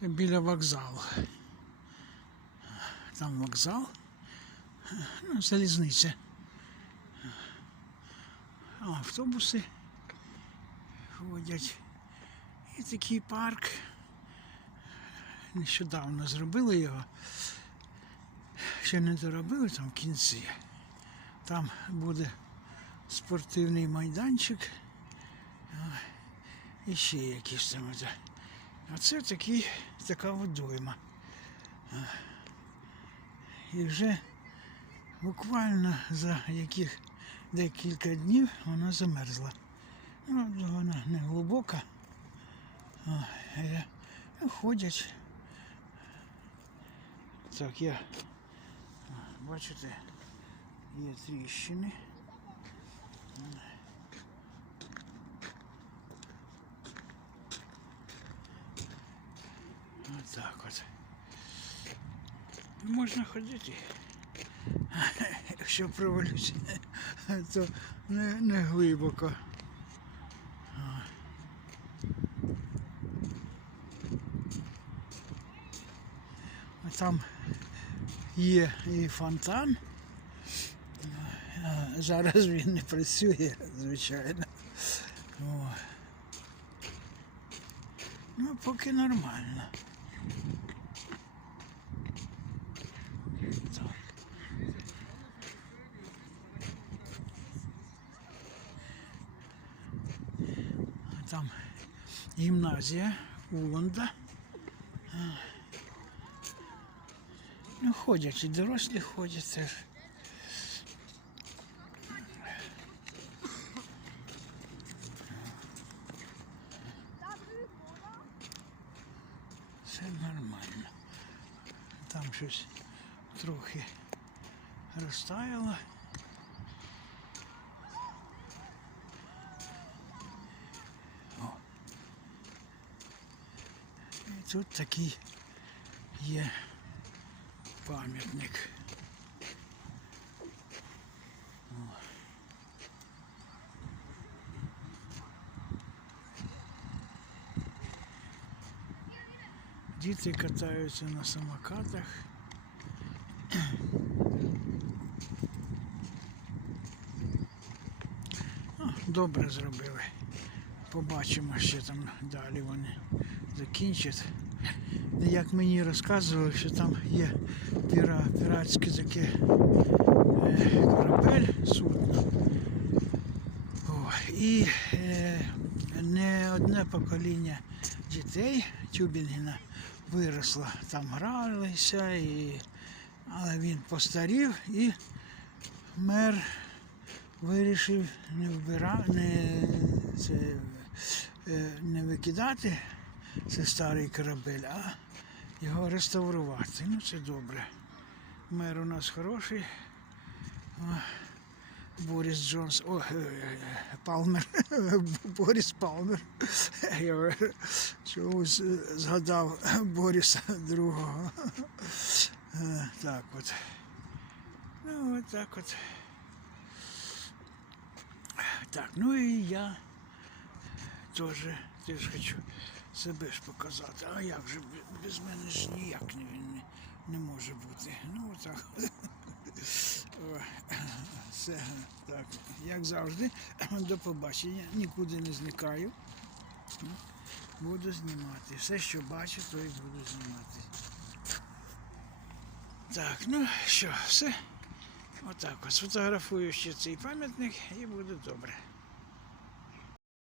Це біля вокзалу. Там вокзал, ну, залізниця. Автобуси ходять. І такий парк. Нещодавно зробили його. Ще не доробили там в кінці. Там буде спортивний майданчик. І ще якісь там. Оце. Такий, така водойма. І вже буквально за яких декілька днів вона замерзла. Ну, вона не глибока. Ну, ходять. Так, я. Бачите, є тріщини. Отак от. Можна ходити. Якщо провалюся, то не, не глибоко. А Там є і фонтан. Зараз він не працює, звичайно. О. Ну, поки нормально. Так. А Там гімназія Уланда. А. Ну, ходять, і дорослі ходять теж. Все нормально. Там щось трохи розтаяло. О. І тут такий є пам'ятник. Діти катаються на самокатах. Добре зробили. Побачимо, що там далі вони закінчать. Як мені розказували, що там є піра, піратське таке корабель, судно. О, і е, не одне покоління дітей Тюбінгена виросло, там гралися, і... але він постарів і мер вирішив не вбира... не, це, е, не викидати цей старий корабель, а його реставрувати. Ну це добре. Мер у нас хороший. Борис Джонс, о, е, Палмер, Борис Палмер. Я чомусь е, згадав Бориса другого. Е, Так от. Ну, от так от. Так, ну і я теж, теж хочу себе ж показати. А як же без мене ж ніяк не, не може бути. Ну, отак. Все так, як завжди, до побачення. Нікуди не зникаю. Буду знімати. Все, що бачу, то і буду знімати. Так, ну що, все. Отак от. Сфотографую ще цей пам'ятник і буде добре.